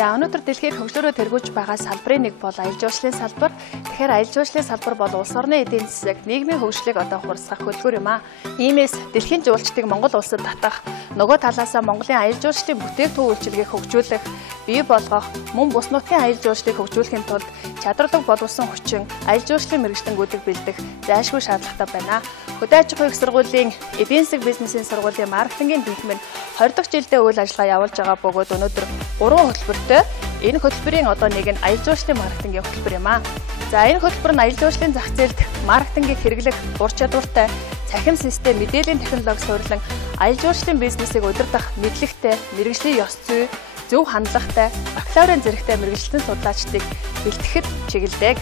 За өнөөдөр дэлхийг хөгжлөөрөө тэргүүлж байгаа салбарын нэг бол аялал жуулчлалын салбар. Тэгэхээр аялал жуулчлалын салбар бол улс орны эдийн засаг, нийгмийн хөгжлийг хуурсгах хөлбөр юм аа. Иймээс дэлхийн жуулчдыг Монгол улсад татах, нөгөө талаасаа Монголын аялал жуулчлалын бүтээгдэхүүн үйлчилгээг хөгжүүлэх, бий болгох, мөн бус нутгийн аялал жуулчлалыг хөгжүүлэхийн тулд чадварлаг боловсон хүчин аялал жуулчлалын мэргэжлэнгүүдийг бэлдэх зайлшгүй шаардлагатай байна. Хөдөө аж ахуйн их сургуулийн эдийн засаг бизнесийн сургуулийн маркетингийн тэнхимэнд 20 дахь жилдээ үйл ажиллагаа явуулж байгаа бөгөөд өнөөдөр 3 хөтөлбөртэй энэ хөтөлбөрийн нэг нь аялал жуулчлалын маркетингийн хөтөлбөр юм аа. За энэ хөтөлбөр нь аялал жуулчлалын зах зээлд маркетингийг хэрэглэх ур чадвартай цахим систем, мэдээллийн технологи суурилан аялал жуулчлалын бизнесийг удирдах мэдлэгтэй, мэргэжлийн ёс зүй, зөв хандлагатай, бакалаврын зэрэгтэй мэргэжилтэн судлаачдыг бэлтгэхэд чиглэдэг.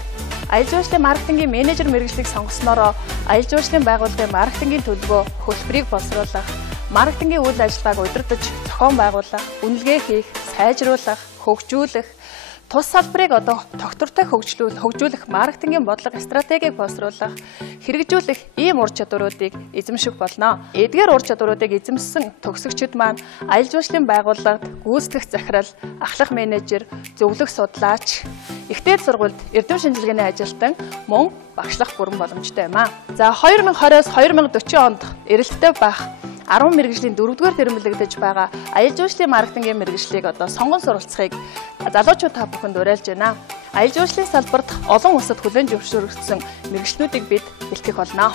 Аялал жуулчлалын маркетингийн менежер мэргэжлийг сонгосноор аялал жуулчлалын байгууллагын маркетингийн төлөвлөгөө хөтөлбөрийг боловсруулах, маркетингийн үйл ажиллагааг удирдах, зохион байгуулах, үнэлгээ хийх, сайжруулах, хөгжүүлэх, тус салбарыг тогтвортой хөгжүүлэх маркетингийн бодлого стратегийг боловсруулах, хэрэгжүүлэх ийм ур чадваруудыг эзэмших болно. Эдгээр ур чадваруудыг эзэмссэн төгсөгчид маань аялал жуулчлалын байгууллагад гүйцэтгэх захирал, ахлах менежер, зөвлөх судлаач, ихтэй сургуульд эрдэм шинжилгээний ажилтан, мөн багшлах бүрэн боломжтой юм аа. За 2020-оос 2040 онд эрэлттэй байх 10 мэргэжлийн 4-р тэрмэлэгдэж байгаа аялал жуулчлалын маркетингийн мэргэжлийг сонгон суралцахыг залуучууд та бүхэнд уриалж байна. Аялал жуулчлалын салбарт олон улсад хүлээн зөвшөөрөгдсөн мэргэжлүүдийг бид бэлтгэх болно.